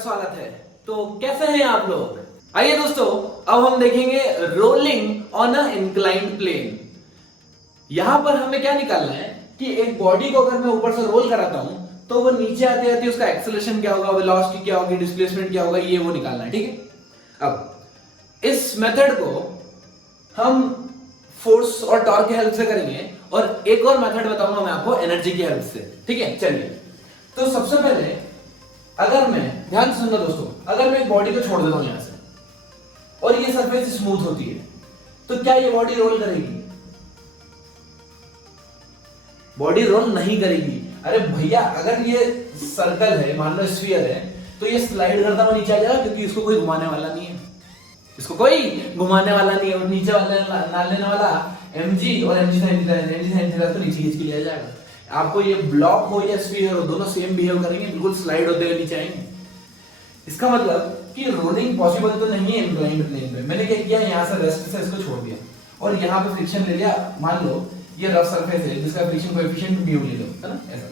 स्वागत है। तो कैसे हैं आप लोग? आइए दोस्तों, अब हम देखेंगे rolling on a inclined plane. यहां पर हमें क्या निकालना है कि एक बॉडी को अगर मैं ऊपर से रोल कराता हूं तो वो नीचे आते आते उसका एक्सेलरेशन क्या होगा, वेलोसिटी क्या होगी, डिस्प्लेसमेंट क्या होगा, ये वो निकालना है। ठीक है। अब इस मेथड को हम फोर्स और टॉर्क की हेल्प से करेंगे और एक और मेथड बताऊंगा मैं आपको एनर्जी की हेल्प से। ठीक है, चलिए। तो सबसे पहले अगर मैं, ध्यान से सुनना दोस्तों, अगर मैं एक बॉडी को छोड़ देता हूं यहां से और ये सरफेस स्मूथ होती है तो क्या ये बॉडी रोल करेगी? बॉडी रोल नहीं करेगी। अरे भैया, अगर ये सर्कल है, मान लो स्फीयर है, तो ये स्लाइड करता हुआ नीचे आ जाएगा क्योंकि इसको कोई घुमाने वाला नहीं है। इसको कोई घुमाने वाला नहीं है और नीचे वाला ना लेने वाला mg और mg sin थीटा तो नीचे खींच के लिया जाएगा। आपको ये ब्लॉक हो या स्फीयर हो, दोनों सेम बिहेव करेंगे, बिल्कुल स्लाइड होते हुए नीचे आएंगे। इसका मतलब कि रोलिंग पॉसिबल तो नहीं है इंक्लाइंड प्लेन पे। मैंने क्या किया, यहाँ से रेस्ट से इसको छोड़ दिया और यहाँ पे फ्रिक्शन ले लिया। मान लो ये रफ सरफेस है जिसका फ्रिक्शन कोएफिशिएंट mu ले लो, है ना, ऐसा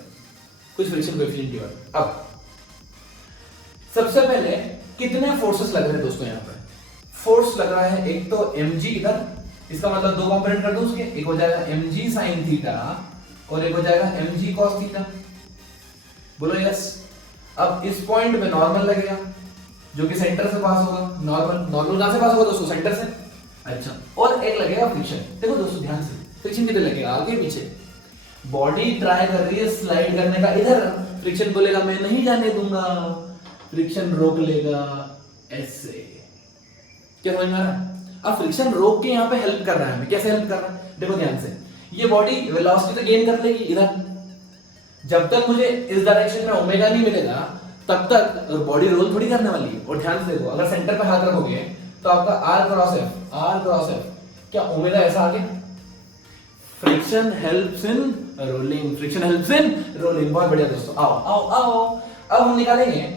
कुछ फ्रिक्शन कोएफिशिएंट दिया। अब सबसे पहले कितने फोर्सेस लग रहे हैं दोस्तों? यहाँ पे फोर्स लग रहा है एक तो mg इधर, इसका मतलब दो कंपोनेंट कर दो उसके, एक हो जाएगा mg sin थीटा और एक हो जाएगा mg cos थीटा। बोलो यस। अब इस पॉइंट में नॉर्मल लगेगा जो कि सेंटर से पास होगा। नॉर्मल कहां से पास होगा दोस्तों? सेंटर से। अच्छा, और एक लगेगा फ्रिक्शन। देखो दोस्तों ध्यान से, फ्रिक्शन किधर लगेगा? आगे पीछे। बॉडी ट्राई कर रही है स्लाइड करने का, इधर फ्रिक्शन बोलेगा मैं नहीं जाने दूंगा, फ्रिक्शन रोक लेगा ऐसे। क्या समझ में आ रहा है? अब फ्रिक्शन रोक के यहाँ पे हेल्प कर रहा है हमें। कैसे हेल्प कर रहा है? देखो ध्यान से, ये बॉडी वेलोसिटी तो गेन कर लेगी इधर। जब तक मुझे इस डायरेक्शन में ओमेगा नहीं मिलेगा तब तक बॉडी रोल थोड़ी करने वाली है। और ध्यान से देखो, अगर सेंटर पे हाथ रखोगे तो आपका r क्रॉस f क्या ओमेगा ऐसा आ गया? Friction helps in rolling, friction helps in rolling. बहुत बढ़िया दोस्तों, आओ आओ आओ। अब हम निकालेंगे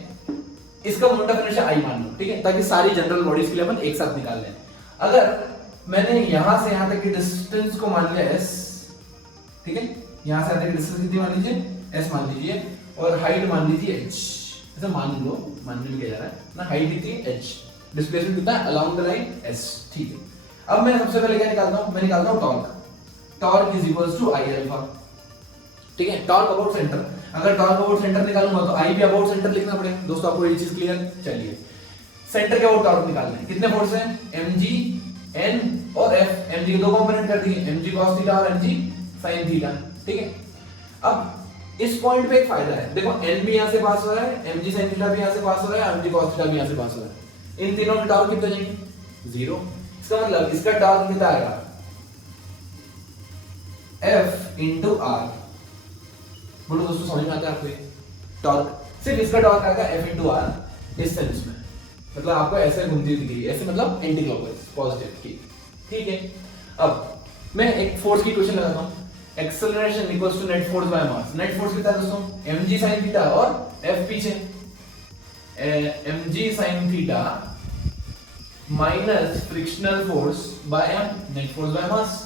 इसका मोमेंट ऑफ इनर्शिया I मान लो, ठीक है, ताकि सारी जनरल बॉडीज के लिए अपन एक साथ निकाल लें। अगर मैंने यहां से यहां तक की डिस्टेंस को मान लिया s, ठीक है, यहां से यहां तक की डिस्टेंस कितनी मान लीजिए? s मान लीजिए, और हाइट मान लीजिए h। ऐसा मान लो, मानने में क्या जा रहा है ना, हाइट कितनी h, डिस्प्लेसमेंट कितना है अलोंग द लाइन s। ठीक है। अब मैं सबसे पहले क्या निकालता हूं? मैं निकालता हूं torque. Torque is equals to I alpha. ठीक है, टॉर्क अबाउट सेंटर। अगर टॉर्क अबाउट सेंटर निकालूंगा तो I भी अबाउट सेंटर लिखना पड़ेगा। दोस्तों आपको ये चीज क्लियर? चलिए, सेंटर के अबाउट टॉर्क निकालना है। कितने फोर्स हैं? mg, n और f। mg के दो कंपोनेंट कर दिए, mg cos थीटा और mg sin थीटा। ठीक है। अब इस पॉइंट पे एक फायदा है, देखो n भी यहां से पास हो रहा है, mg sin थीटा भी यहां से पास हो रहा है, mg cos थीटा भी यहां से पास हो रहा है। इन तीनों के टॉर्क कितने जाएंगे? 0। इसका मतलब इसका टॉर्क कितना आएगा? f into r। बोलो दोस्तों समझ में आता है आपको? टॉर्क सिर्फ इसका टॉर्क आएगा f into r डिस्टेंस में। मतलब आपको ऐसे घूमती दिख रही है, ऐसे मतलब एंटी क्लॉकवाइज पॉजिटिव की। ठीक है। अब मैं एक फोर्स की इक्वेशन लगाता हूं, acceleration equals to net force by mass. Net force कितना है दोस्तों? mg sin थीटा और f पीछे, mg sin theta minus frictional force by m, net force by mass.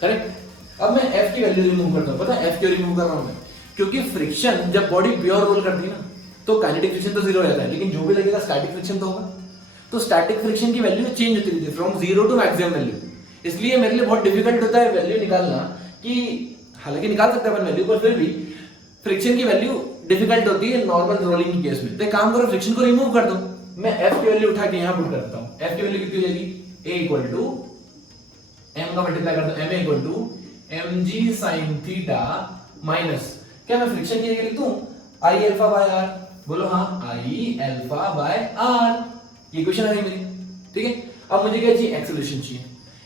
Correct. अब मैं f की वैल्यू रिमूव करता हूं। पता है f क्यों रिमूव कर रहा हूं मैं? क्योंकि फ्रिक्शन जब बॉडी प्योर रोल करती है ना तो काइनेटिक फ्रिक्शन तो 0 हो जाता है, लेकिन जो भी लगेगा स्टैटिक फ्रिक्शन तो होगा। तो स्टैटिक फ्रिक्शन की वैल्यू चेंज होती रहती है फ्रॉम 0 टू मैक्सिमम वैल्यू। इसलिए मेरे लिए बहुत डिफिकल्ट होता है वैल्यू निकालना, कि हालांकि निकाल सकते हैं अपन वैल्यू, पर फिर भी फ्रिक्शन की वैल्यू डिफिकल्ट होती है नॉर्मल रोलिंग के केस में। तो एक काम करो, फ्रिक्शन को रिमूव कर दो। मैं f की वैल्यू उठा के यहां पुट कर देता हूं। f की वैल्यू कितनी हो जाएगी? a इक्वल टू m का मल्टीप्लाई कर दो, m equal to mg sin theta minus, क्या मैं फ्रिक्शन की जगह लिख दूं I अल्फा बाय r। बोलो हाँ, I अल्फा बाय r। ये इक्वेशन आ गई मेरी। ठीक है। अब मुझे क्या चाहिए? एक्सेलरेशन चाहिए।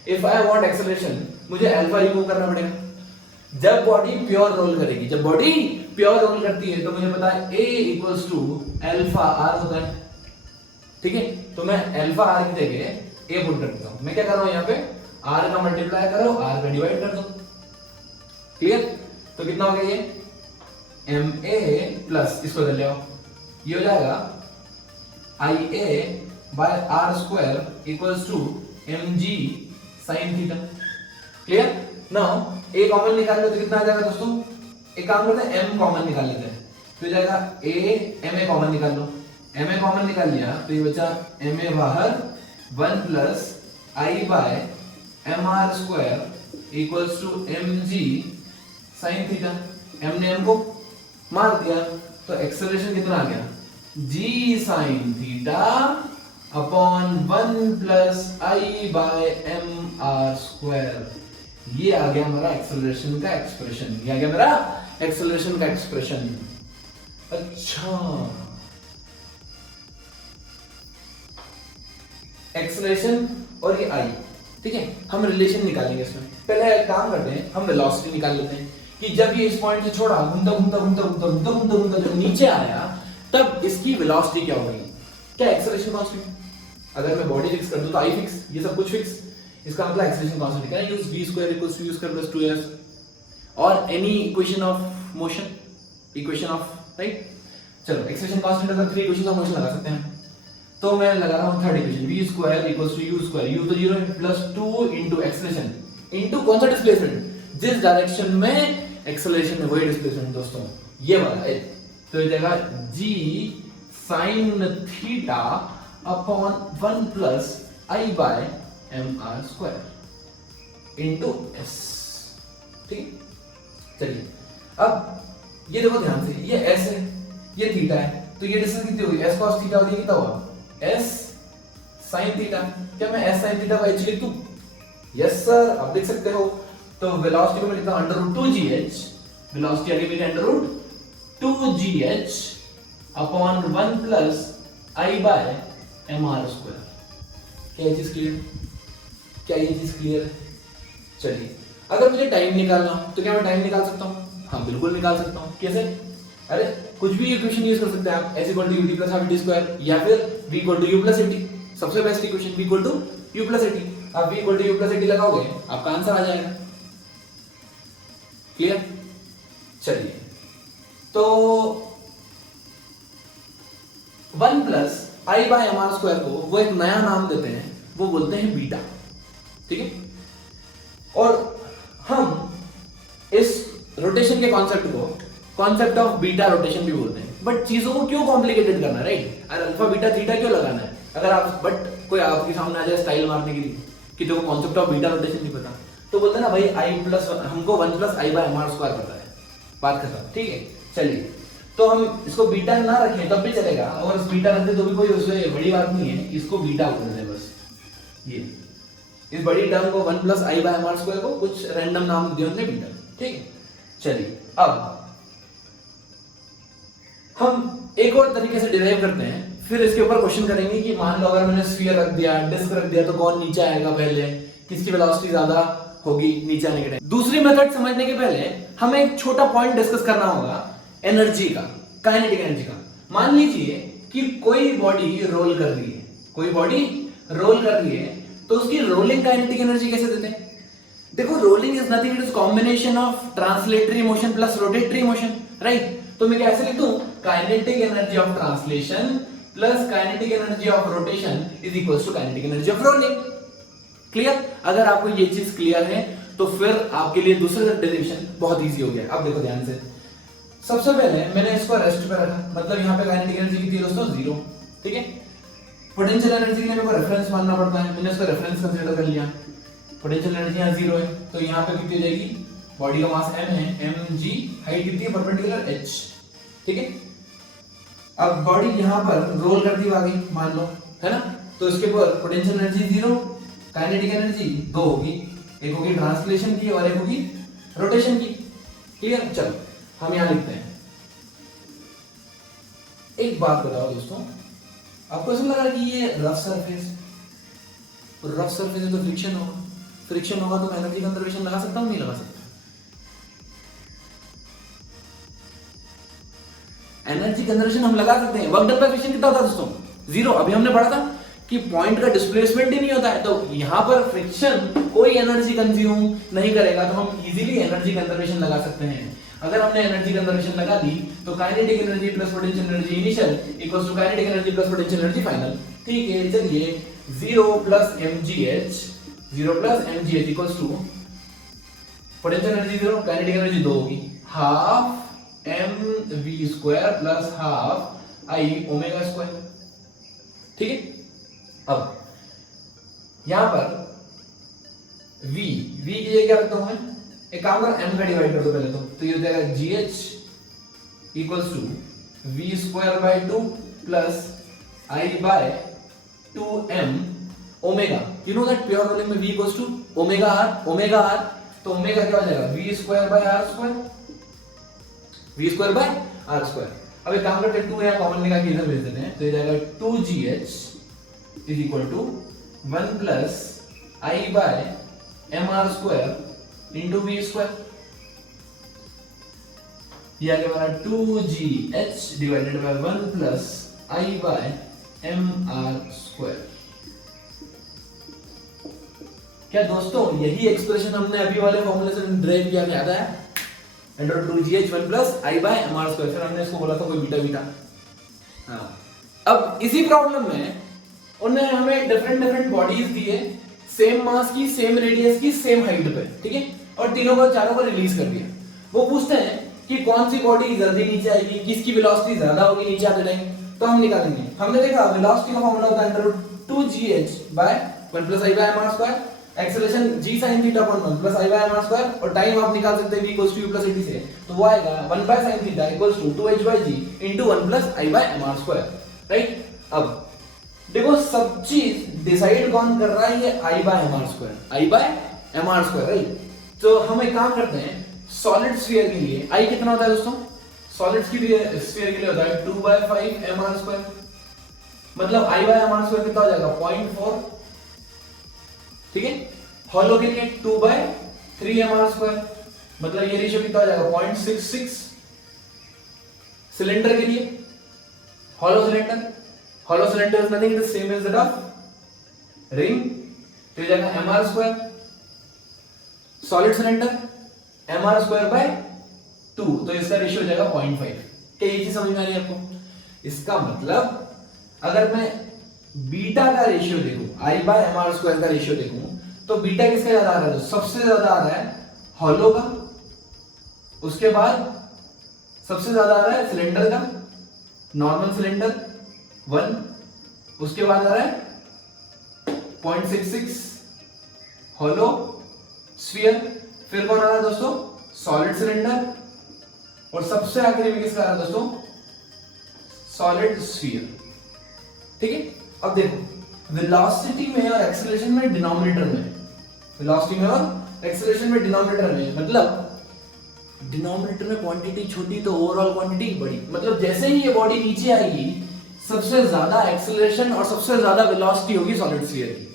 इफ आई वांट एक्सेलरेशन, मुझे अल्फा रिमूव करना पड़ेगा। जब बॉडी प्योर रोल करेगी, जब बॉडी प्योर रोल करती है तो मुझे पता है a equals to alpha r होता है। ठीक है। तो मैं अल्फा r की जगह a पुट करता हूं। मैं क्या कर रहा हूं यहाँ पे? r का मल्टीप्लाई करो, r का डिवाइड कर दो। क्लियर? तो कितना हो गया ये? ma प्लस इसको इधर ले आओ, ये हो जाएगा ia by r square equals to mg sin theta. Clear? Now a common निकाल लो तो कितना आ जाएगा दोस्तों? एक काम करते हैं m कॉमन निकाल लेते हैं, तो हो जाएगा a ma कॉमन निकाल लो, ma कॉमन निकाल लिया तो ये बचा ma बाहर 1 plus I by M R square equals to mg sine theta. m ने m को मार दिया तो एक्सेलरेशन कितना आ गया g sine theta upon 1 plus I by M R square. ये आ गया हमारा एक्सेलरेशन का एक्सप्रेशन। ये आ गया मेरा एक्सेलरेशन का एक्सप्रेशन। अच्छा, एक्सेलरेशन और ये आई, ठीक है, हम रिलेशन निकालेंगे इसमें। पहले काम करते हैं, हम वेलोसिटी निकाल लेते हैं कि जब ये इस पॉइंट से छोड़ा घूमता घूमता घूमता घूमता घूमता घूमता घूमता जब नीचे आया तब इसकी वेलोसिटी क्या होगी। क्या एक्सेलरेशन कांस्टेंट, अगर मैं बॉडी फिक्स कर दूं तो आई फिक्स, ये सब कुछ फिक्स, इसका मतलब एक्सेलरेशन कांस्टेंट क्या है, use v square equals to u square plus 2s और any equation of motion, equation of right. चलो एक्सेलरेशन कांस्टेंट अगर 3 इक्वेशन ऑफ मोशन लगा सकते हैं तो मैं लगा रहा हूं third equation v square equals to u square, u तो 0 है, प्लस 2 इनटू एक्सेलरेशन इनटू कौन सा डिस्प्लेसमेंट, जिस डायरेक्शन में एक्सेलरेशन है वही डिस्प्लेसमेंट दोस्तों, ये वाला है। तो ये जगह g sin theta upon 1 plus i by M R square into s, ठीक। चलिए अब ये देखो ध्यान से, ये s है, ये थीटा है, तो ये डिस्टेंस कितनी होगी, s cos थीटा होगी, कितना हुआ s sin थीटा। क्या मैं s sin थीटा को h लिख दूं? यस सर, आप देख सकते हो। तो वेलोसिटी को मैं लिखता हूं √2gh, वेलोसिटी आगे मेरी √2gh upon 1 plus i by M R square. क्या ये चीज क्लियर, क्या ये चीज क्लियर है? चलिए, अगर मुझे टाइम निकालना तो क्या मैं टाइम निकाल सकता हूं? हाँ बिल्कुल निकाल सकता हूं। कैसे? अरे कुछ भी इक्वेशन यूज कर सकते हैं आप, s equal to ut plus half t square या फिर v equal to u plus at, सबसे best equation v equal to u plus at। आप v equal to u plus at लगाओगे आपका आंसर आ जाएगा। क्लियर? चलिए, तो 1 plus I by M R square को वो एक नया नाम देते हैं, वो बोलते हैं बीटा, ठीक है। और हम इस रोटेशन के कॉन्सेप्ट को कॉन्सेप्ट ऑफ बीटा रोटेशन भी बोलते हैं। बट चीजों को क्यों कॉम्प्लिकेटेड करना है, राइट? अरे अल्फा बीटा थीटा क्यों लगाना है? अगर आप बट कोई आपके सामने आ जाए स्टाइल मारने के लिए कि देखो कॉन्सेप्ट ऑफ बीटा रोटेशन नहीं पता, तो बोलते हैं ना भाई आई प्लस हमको 1 plus I by M R square पता है, बात खत्म, ठीक है। चलिए, तो हम इसको बीटा ना रखें तब भी चलेगा, और इस बीटा रखते तो भी कोई उसमें बड़ी बात नहीं है, इसको बीटा बोलते हैं बस। ये इस बड़ी टर्म को 1 plus I by M R square को कुछ रैंडम नाम दिया उन्होंने बीटा, ठीक है। चलिए, अब हम एक और तरीके से डिराइव करते हैं, फिर इसके ऊपर क्वेश्चन करेंगे कि मान लो अगर मैंने स्फीयर रख दिया, डिस्क रख दिया, तो कौन नीचे आएगा पहले, किसकी वेलोसिटी ज्यादा होगी नीचे आने के टाइम। दूसरी मेथड समझने के पहले हमें एक छोटा पॉइंट डिस्कस करना होगा एनर्जी का, काइनेटिक एनर्जी का। मान लीजिए कि कोई बॉडी रोल कर रही है, कोई बॉडी रोल कर रही है, तो उसकी रोलिंग काइनेटिक एनर्जी कैसे देते हैं? देखो, rolling is nothing, it is combination of translatory motion plus rotatory motion, right? तो मैं कैसे लिख दूं? Kinetic energy of translation plus kinetic energy of rotation is equals to kinetic energy of rolling. Clear? अगर आपको ये चीज क्लियर है तो फिर आपके लिए दूसरा डेरिवेशन बहुत इजी हो गया। अब देखो ध्यान से, सबसे पहले मैंने इसको रेस्ट पे रखा, मतलब यहाँ पे काइनेटिक एनर्जी कितनी है दोस्तों? 0, ठीक है। पोटेंशियल एनर्जी के लिए मेरे को रेफरेंस मानना पड़ता है, मैंने इसका रेफरेंस कंसीडर कर लिया। पोटेंशियल एनर्जी यहाँ 0 है, तो यहाँ पे कितनी हो जाएगी? बॉडी का मास m है, mg, हाइट कितनी है? परपेंडिकुलर h, ठीक है। अब बॉडी यहाँ पर रोल करती हुई आ गई, मान लो, है ना? तो इसके ऊपर पोटेंशियल एनर्जी 0, काइनेटिक एनर्जी 2 होगी, एक होगी ट्रांसलेशन की और एक होगी रोटेशन की। क्लियर? चलो हम यहाँ लिखते हैं। एक बात बताओ दोस्तों, आपको ऐसा लग रहा है कि ये रफ सरफेस है तो फ्रिक्शन होगा, फ्रिक्शन होगा तो मैं एनर्जी कंजर्वेशन लगा सकता हूँ, नहीं लगा सकता? एनर्जी कंजर्वेशन हम लगा सकते हैं। वर्क डन बाय फ्रिक्शन कितना होता है दोस्तों? 0। अभी हमने पढ़ा था कि पॉइंट का डिस्प्लेसमेंट ही नहीं होता है, तो यहां पर फ्रिक्शन कोई एनर्जी कंज्यूम नहीं करेगा, तो हम इजीली एनर्जी कंजर्वेशन लगा सकते हैं। अगर हमने एनर्जी कंजर्वेशन लगा दी तो kinetic energy plus potential energy initial equals to kinetic energy plus potential energy final, ठीक है। चलिए, 0 plus mgh equals to potential energy 0, kinetic energy 2 होगी, half mv square plus half I omega square. ठीक है, अब यहां पर v की जगह क्या रखता हूं मैं, एक काम करो m का डिवाइड कर दो पहले तो ये हो जाएगा gh equals to v square by 2 plus i by 2m omega. You know that pure rolling में v equals to omega r, तो ओमेगा क्या हो जाएगा v square by r square, v square by r square. अब एक काम करते हैं 2 यहां कॉमन निकाल के इधर भेज देते हैं, तो ये जाएगा 2gh is equal to 1 plus i by mr square into v square. ये आ गया हमारा 2gh divided by 1 plus i by mr square. क्या दोस्तों यही एक्सप्रेशन हमने अभी वाले फॉर्मूले से ड्राइव किया, याद है? Under 2gh 1 plus i by mr square, फिर हमने इसको बोला था कोई बीटा बीटा। हाँ, अब इसी प्रॉब्लम में उन्होंने हमें डिफरेंट बॉडीज दी है, सेम मास की, सेम रेडियस की, सेम हाइट पे, ठीक है, और चारों को रिलीज कर दिया। वो पूछते हैं कि कौन सी बॉडी जल्दी नीचे आएगी, किसकी वेलोसिटी ज्यादा होगी नीचे आते टाइम, तो हम निकालेंगे। हमने देखा वेलोसिटी का फॉर्मूला होता है under 2gh by 1 plus i by mr square, acceleration g sin theta upon 1 plus i by mr square, और टाइम आप निकाल सकते हैं v equals to u plus 80 से, तो वो आएगा 1 by sin theta equals to 2h by g into 1 plus i by mr square, right? अब देखो सब चीज डिसाइड कौन कर रहा है, ये i by mr square, i by mr square, right? तो हम एक काम करते हैं, सॉलिड स्फीयर के लिए i कितना होता है दोस्तों? सॉलिड स्फीयर के लिए होता है 2 बाय 5 mr स्क्वायर, मतलब i बाय mr स्क्वायर कितना हो जाएगा 0.4, ठीक है? हॉलो के लिए 2 बाय 3 mr स्क्वायर, मतलब ये रेशियो कितना हो जाएगा 0.66। सिलेंडर के लिए hollow cylinder is nothing the same as that of ring, तो ये जाएगा mr square. Solid cylinder mr square by 2, तो इसका रेशियो हो जाएगा 0.5। क्या ये चीज समझ में आ रही है आपको? इसका मतलब अगर मैं बीटा का रेशियो देखूं, i बाय mr स्क्वायर का रेशियो देखूं, तो बीटा किसका ज्यादा आ रहा है? सबसे ज्यादा आ रहा है हॉलो का, उसके बाद सबसे ज्यादा आ रहा है सिलेंडर का, नॉर्मल सिलेंडर 1, उसके बाद आ रहा है 0.66 हॉलो स्फीयर, फिर कौन आ रहा है दोस्तों? सॉलिड सिलेंडर, और सबसे आखिरी में किसका आ रहा है दोस्तों? सॉलिड स्फीयर, ठीक है? अब देखो वेलोसिटी में और एक्सेलरेशन में डिनोमिनेटर में, वेलोसिटी में और एक्सेलरेशन में डिनोमिनेटर में, मतलब डिनोमिनेटर में क्वांटिटी छोटी तो ओवरऑल क्वांटिटी बड़ी, मतलब जैसे ही ये बॉडी नीचे आएगी सबसे ज्यादा एक्सेलरेशन और सबसे ज्यादा वेलोसिटी होगी सॉलिड स्फीयर की,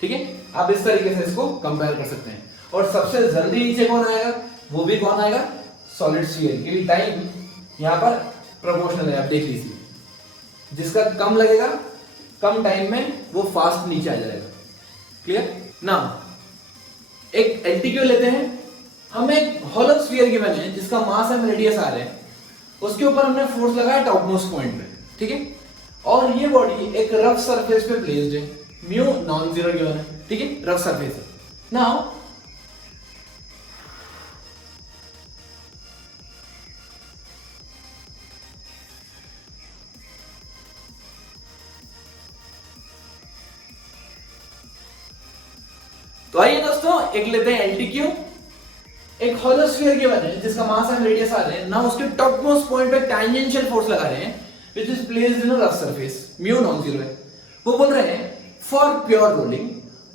ठीक है? आप इस तरीके से इसको कंपेयर कर सकते हैं। और सबसे जल्दी नीचे कौन आएगा? वो भी कौन आएगा? सॉलिड स्फीयर, क्योंकि टाइम यहां पर प्रोपोर्शनल है, आप देख लीजिए, जिसका कम लगेगा कम टाइम में वो फास्ट नीचे आ जाएगा। क्लियर ना? एक एलटीक्यू लेते हैं, हम एक हॉलो स्फीयर गिवन है जिसका मास एंड रेडियस आर है, उसके ऊपर हमने फोर्स लगाया टॉप मोस्ट पॉइंट पे, ठीक है? और ये बॉडी एक रफ सरफेस पे प्लेस्ड है, म्यू नॉन जीरो गिवन है, ठीक है? रफ सरफेस है। नाउ तो आइए दोस्तों एक लेते हैं एलटीक्यू, एक हॉलो स्फीयर गिवन है जिसका मास एंड रेडियस आ रहे हैं, ना उसके टॉप मोस्ट पॉइंट पे टैंजेंशियल फोर्स लगा रहे हैं which is placed in a rough surface, mu non zero है। वो बोल रहे हैं for pure rolling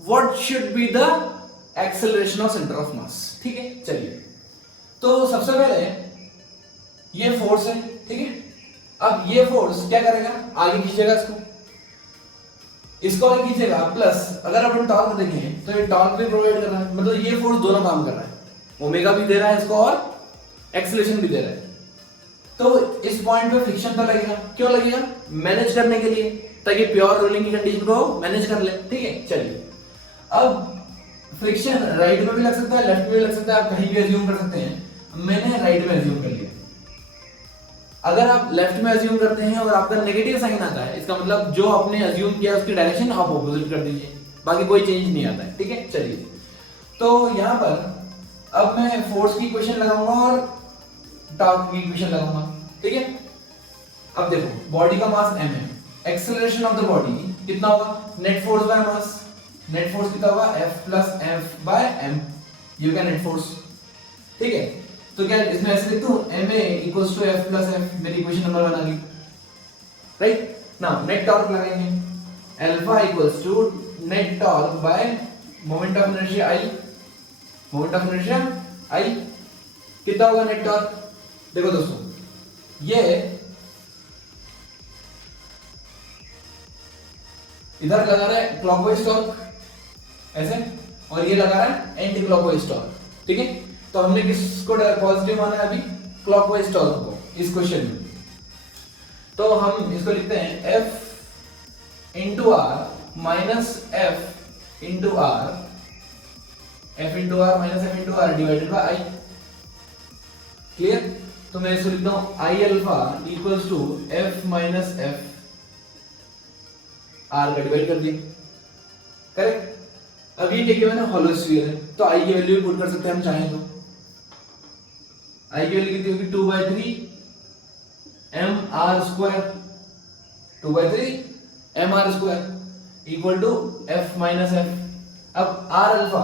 what should be the acceleration of centre of मास, ठीक है? चलिए, तो सबसे पहले ये फोर्स है, ठीक है? अब ये फोर्स क्या करेगा? आगे खींचेगा इसको आगे खींचेगा, प्लस अगर अपन टॉर्क देखें तो ये टॉर्क भी प्रोवाइड कर रहा है, मतलब ये फोर्स दोनों काम कर रहा है, ओमेगा भी दे रहा है इसको और एक्सेलरेशन भी दे रहा है। तो इस पॉइंट पे फ्रिक्शन तो लगेगा, क्यों लगेगा? मैनेज करने के लिए, ताकि प्योर रोलिंग की कंडीशन को मैनेज कर ले, ठीक है? चलिए, अब फ्रिक्शन राइट में भी लग सकता है, लेफ्ट में भी लग सकता है, आप कहीं भी अज्यूम कर सकते हैं। मैंने राइट में अज्यूम कर लिया। अगर आप लेफ्ट में अज्यूम करते हैं और आपका नेगेटिव साइन आता है, इसका मतलब जो आपने अज्यूम किया उसकी डायरेक्शन आप ऑपोजिट कर दीजिए, बाकी कोई चेंज नहीं आता है, ठीक है? चलिए, तो यहां पर अब मैं फोर्स की इक्वेशन लगाऊंगा और टॉर्क की इक्वेशन लगाऊंगा, ठीक है? अब देखो बॉडी का मास m है, एक्सेलरेशन ऑफ द बॉडी कितना होगा, net force by mass, net force कितना होगा F plus F by m, ये क्या नेट फोर्स, ठीक है। तो क्या इसमें ऐसे लिख दूं ma equals to F plus F, मेरी इक्वेशन नंबर 1 आ गई, राइट। नाउ नेट टॉर्क लगाएंगे, alpha equals to net torque by moment of inertia I, moment of inertia I कितना होगा नेट टॉर्क। देखो दोस्तों ये इधर लगा रहा है क्लॉकवाइज टॉर्क ऐसे, और ये लगा रहा है एंटी क्लॉकवाइज टॉर्क, ठीक है। तो हमने किसको पॉजिटिव माना है अभी, क्लॉकवाइज टॉर्क को इस क्वेश्चन में। तो हम इसको लिखते हैं F into R minus F into R, F into R minus F into R divided by I, clear. तो मैं इसको लिखता हूं I alpha equals to F minus F, R का डिवाइड कर दिया, करेक्ट। अब ये क्या किया मैंने, हॉलो स्फीयर है, तो I की वैल्यू भी पुट कर सकते हैं हम चाहें तो। I की वैल्यू कितनी होगी, 2/3 mr square, 2/3 mr square equal to F minus F। अब R अल्फा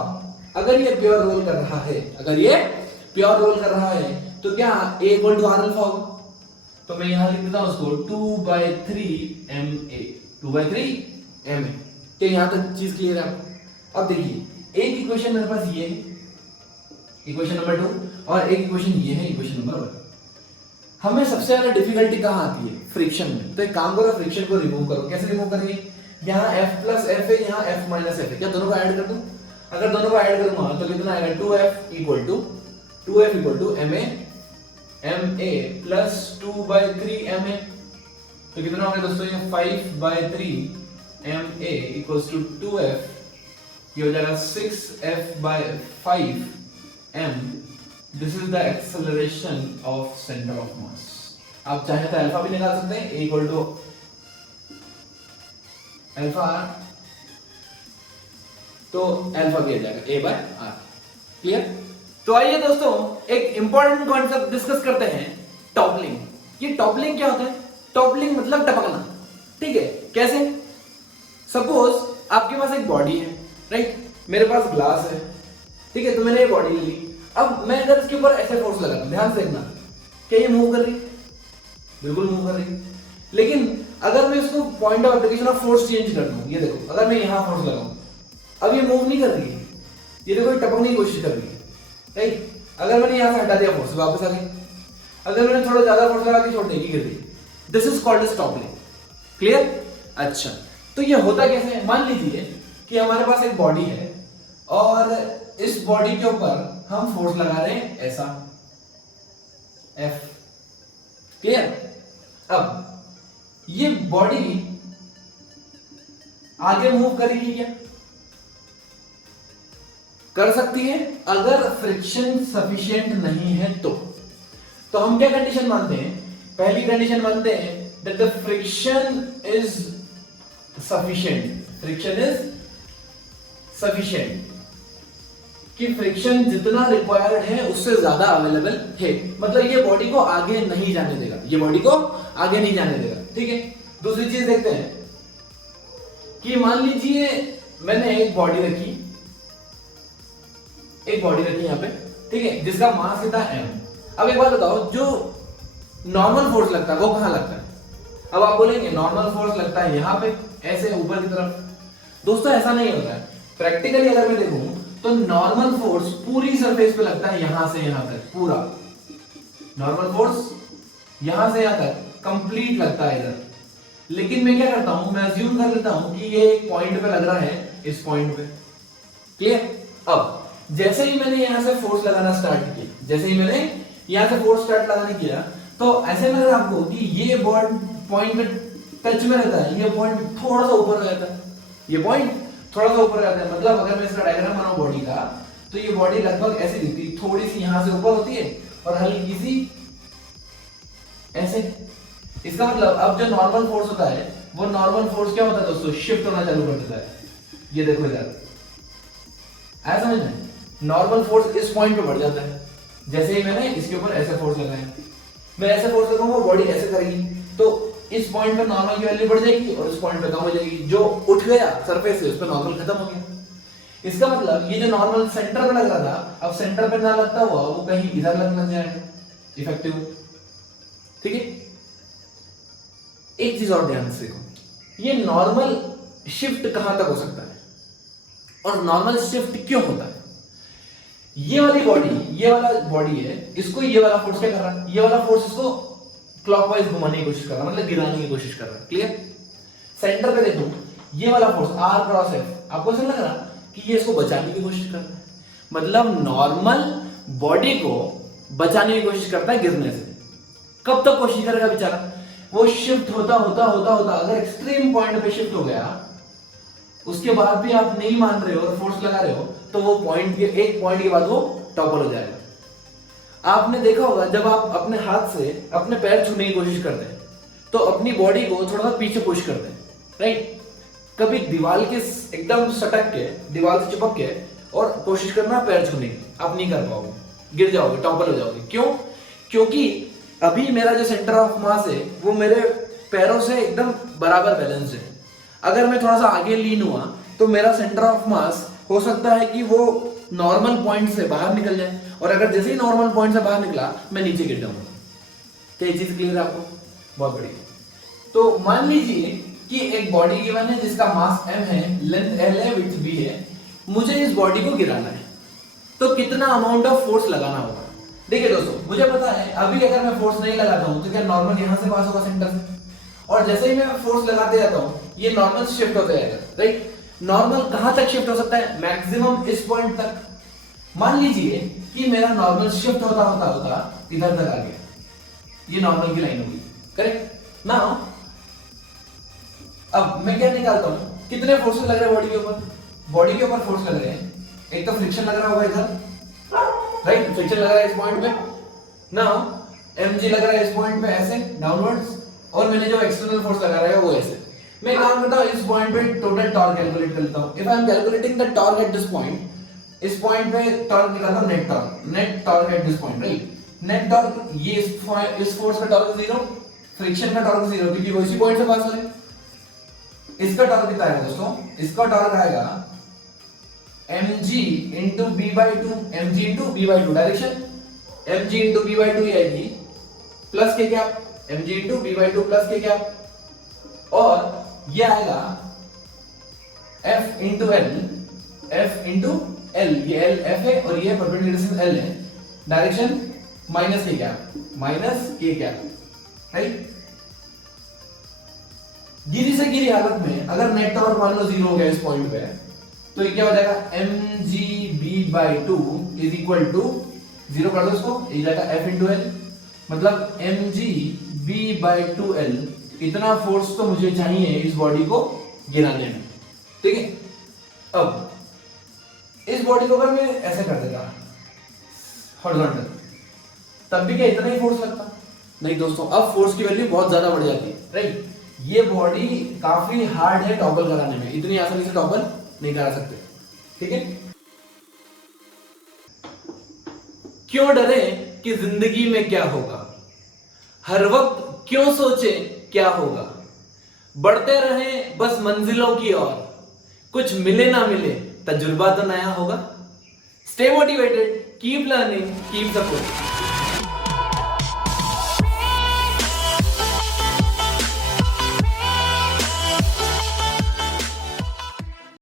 अगर ये प्योर रोल कर रहा है, अगर ये प्योर रोल कर रहा है तो क्या A equal to R alpha होगा। तो मैं यहां लिख देता हूं उसको 2/3 ma, 2/3 ma। तो यहां तक चीज क्लियर है आपको। अब देखिए एक इक्वेशन मेरे पास ये है, इक्वेशन नंबर 2, और एक इक्वेशन ये है, इक्वेशन नंबर 1। हमें सबसे ज्यादा डिफिकल्टी कहां आती है, फ्रिक्शन में। तो एक काम करो, फ्रिक्शन को रिमूव करो। कैसे रिमूव करेंगे, यहाँ F प्लस F है, यहाँ F माइनस F है, क्या दोनों को ऐड कर दूं। अगर दोनों को ऐड करूंगा तो कितना आएगा, 2F equal to ma plus 2/3 ma। तो कितना होगा दोस्तों, ये 5/3 ma इक्वल्स टू 2F, ये हो जाएगा 6F/5 m। This is the acceleration of centre of mass. आप चाहे तो अल्फा भी निकाल सकते हैं, A equal to alpha r, तो अल्फा भी आ जाएगा A/r, क्लियर। तो आइए दोस्तों एक इंपॉर्टेंट कॉन्सेप्ट डिस्कस करते हैं, टॉपलिंग। ये टॉपलिंग क्या होता है, टॉपलिंग मतलब टपकना, ठीक है। कैसे, सपोज आपके पास एक बॉडी है, राइट, मेरे पास ग्लास है, ठीक है। तो मैंने ये बॉडी ले ली, अब मैं अगर इसके ऊपर ऐसे फोर्स लगाता हूं, ध्यान से देखना, क्या ये मूव कर रही है, बिल्कुल मूव कर रही है। लेकिन अगर मैं इसको point of application of force change कर दूं, ये देखो अगर मैं यहां फोर्स लगाऊं, अब ये मूव नहीं कर रही है, ये देखो टपकने की कोशिश कर रही है, राइट। अगर मैंने यहां से हटा दिया फोर्स, वापस आ गई। अगर मैंने थोड़ा ज्यादा फोर्स लगा के छोड़ दी, गिर गई। This is called as toppling, clear. अच्छा, तो ये होता कैसे है, मान लीजिए कि हमारे पास एक बॉडी है और इस बॉडी के ऊपर हम फोर्स लगा रहे हैं ऐसा F, क्लियर। अब ये बॉडी आगे मूव करेगी क्या, कर सकती है अगर फ्रिक्शन सफिशिएंट नहीं है तो हम क्या कंडीशन मानते हैं, पहली कंडीशन मानते हैं that the friction is sufficient, friction is sufficient, कि फ्रिक्शन जितना रिक्वायर्ड है उससे ज्यादा अवेलेबल है, मतलब ये बॉडी को आगे नहीं जाने देगा, ये बॉडी को आगे नहीं जाने देगा, ठीक है। दूसरी चीज देखते हैं कि मान लीजिए मैंने एक बॉडी रखी यहां पे, ठीक है, जिसका मास कितना है m। अब एक बात बताओ, जो नॉर्मल फोर्स लगता है वो कहां लगता है। अब आप बोलेंगे नॉर्मल फोर्स लगता है यहां पे, ऐसे ऊपर की तरफ। दोस्तों ऐसा नहीं होता है, प्रैक्टिकली अगर मैं देखूं तो नॉर्मल फोर्स पूरी सरफेस पे लगता है, यहां से यहां तक पूरा नॉर्मल फोर्स यहां से यहां तक कंप्लीट लगता है इधर। लेकिन मैं क्या करता हूं, मैं अज्यूम कर लेता हूं कि ये एक पॉइंट पे लग रहा है, इस पॉइंट पे, क्लियर। अब जैसे ही मैंने यहां से फोर्स लगाना स्टार्ट किया, जैसे ही मैंने यहां से फोर्स स्टार्ट लगाने किया, तो ऐसे लग रहा है आपको कि ये पॉइंट पे टच में रहता है, ये पॉइंट थोड़ा सा ऊपर हो जाता है, ये पॉइंट थोड़ा सा ऊपर रहता है। मतलब अगर मैं इसका डायग्राम बनाऊं बॉडी का, तो ये बॉडी लगभग ऐसे दिखती है, थोड़ी सी यहां से ऊपर होती है और हल्की सी ऐसे। इसका मतलब अब जो नॉर्मल फोर्स होता है, वो नॉर्मल फोर्स क्या होता है दोस्तों, शिफ्ट होना चालू कर देता है। ये देखो इधर, ऐसा समझ में, नॉर्मल फोर्स इस पॉइंट पे बढ़ जाता है। जैसे ही मैंने इसके ऊपर ऐसे फोर्स लगाया, मैं ऐसे फोर्स लगाऊंगा, बॉडी ऐसे करेगी, तो इस पॉइंट पे नॉर्मल की वैल्यू बढ़ जाएगी और इस पॉइंट पे कम हो जाएगी। जो उठ गया सरफेस से उस पे नॉर्मल खत्म हो गया। इसका मतलब ये जो नॉर्मल सेंटर पे लग रहा था, अब सेंटर पे ना लगता हुआ वो कहीं इधर लगना जाएगा, इफेक्टिव। ठीक है, एक चीज और ध्यान से देखो, ये नॉर्मल शिफ्ट कहां तक हो सकता है और नॉर्मल शिफ्ट क्यों होता है। ये वाली बॉडी, ये वाला बॉडी है, इसको ये वाला फोर्स क्या कर रहा है, ये वाला फोर्स इसको क्लॉकवाइज घुमाने की कोशिश कर रहा है, मतलब गिराने की कोशिश कर रहा है। क्लियर। सेंटर पे देखो, ये वाला फोर्स R क्रॉस F, आपको ऐसा लग रहा कि ये इसको बचाने की कोशिश कर रहा है, मतलब नॉर्मल बॉडी को बचाने की कोशिश करता है गिरने से। कब तक कोशिश करेगा बेचारा, वो शिफ्ट होता होता होता होता अगर एक्सट्रीम पॉइंट पे शिफ्ट हो गया, उसके बाद भी आप नहीं मान रहे हो और फोर्स लगा रहे हो, तो वो पॉइंट के एक पॉइंट के बाद वो टॉपल हो जाएगा। आपने देखा होगा जब आप अपने हाथ से अपने पैर छूने की कोशिश करते हैं तो अपनी बॉडी को थोड़ा सा पीछे पुश करते हैं, राइट। कभी दीवार के एकदम सटक के, दीवार से चिपक के और कोशिश करना पैर छूने की, आप नहीं कर पाओगे, गिर जाओगे, टॉपल हो जाओगे। क्यों? क्योंकि अभी मेरा जो सेंटर ऑफ मास है वो मेरे पैरों से एकदम बराबर बैलेंस है। अगर मैं थोड़ा सा आगे लीन हुआ तो मेरा सेंटर ऑफ मास हो सकता है कि वो नॉर्मल पॉइंट से बाहर निकल जाए, और अगर जैसे ही नॉर्मल पॉइंट से बाहर निकला मैं नीचे गिर जाऊंगा। क्या ये चीज क्लियर है आपको? बहुत बढ़िया। तो मान लीजिए कि एक बॉडी गिवन है जिसका मास m है, लेंथ l है, विड्थ b है, मुझे इस बॉडी को गिराना है, तो कितना अमाउंट ऑफ फोर्स लगाना होगा। देखिए दोस्तों, मुझे पता है अभी अगर मैं फोर्स नहीं लगाता हूं तो क्या नॉर्मल यहां से पास होगा सेंटर से, और जैसे ही मैं फोर्स लगाते जाता हूं ये नॉर्मल शिफ्ट होता जाएगा, राइट। नॉर्मल कहां तक शिफ्ट हो सकता है? मैक्सिमम इस पॉइंट तक। मान लीजिए कि मेरा नॉर्मल शिफ्ट होता होता होता इधर तक आ गया, ये नॉर्मल की लाइन होगी, करेक्ट ना। अब मैं क्या निकालता हूं, कितने फोर्सेस लग रहे हैं बॉडी के ऊपर? बॉडी के ऊपर फोर्स लग रहे हैं, एक तो फ्रिक्शन लग रहा होगा इधर, राइट, फ्रिक्शन लग रहा है इस पॉइंट पे ना, mg लग रहा है इस पॉइंट पे ऐसे डाउनवर्ड्स, और मैंने जो एक्सटर्नल फोर्स लगा रहा है वो ऐसे। मैं काम करता हूं, इस पॉइंट पे टोटल टॉर्क कैलकुलेट कर लेता हूं। If I am calculating the torque at this point, इस पॉइंट पे टॉर्क निकालता हूं, net torque at this point, right. Net torque, ये इस फोर्स का टॉर्क 0, फ्रिक्शन का टॉर्क 0, क्योंकि वो इसी पॉइंट से पास हो रहे हैं। इसका टॉर्क कितना आएगा दोस्तों? इसका टॉर्क आएगा mg into b/2, mg into b/2 direction, mg into b/2 आएगी प्लस के क्या, mg into b/2 प्लस के क्या, और ये आएगा f into l, ये l f है और ये परपेंडिकुलर l है, डायरेक्शन माइनस के क्या, राइट। गिरी से गिरी हालत में अगर नेट टॉर्क मान लो 0 हो गया इस पॉइंट पे, तो ये क्या हो जाएगा, mgb/2 इज इक्वल टू 0 कर दो इसको, ये जाएगा f into l, मतलब mgb/2l, इतना फोर्स तो मुझे चाहिए इस बॉडी को गिराने में, ठीक है। अब इस बॉडी को अगर मैं ऐसे कर देता हॉरिजॉन्टल, तब भी क्या इतना ही फोर्स लगता? नहीं दोस्तों, अब फोर्स की वैल्यू बहुत ज्यादा बढ़ जाती है, राइट। ये बॉडी काफी हार्ड है टॉपल कराने में, इतनी आसानी से टॉपल नहीं करा सकते, ठीक है। क्यों डरे कि जिंदगी में क्या होगा, हर वक्त क्यों सोचे क्या होगा, बढ़ते रहें बस मंजिलों की ओर, कुछ मिले ना मिले तजुर्बा तो नया होगा। Stay motivated, keep learning, keep support.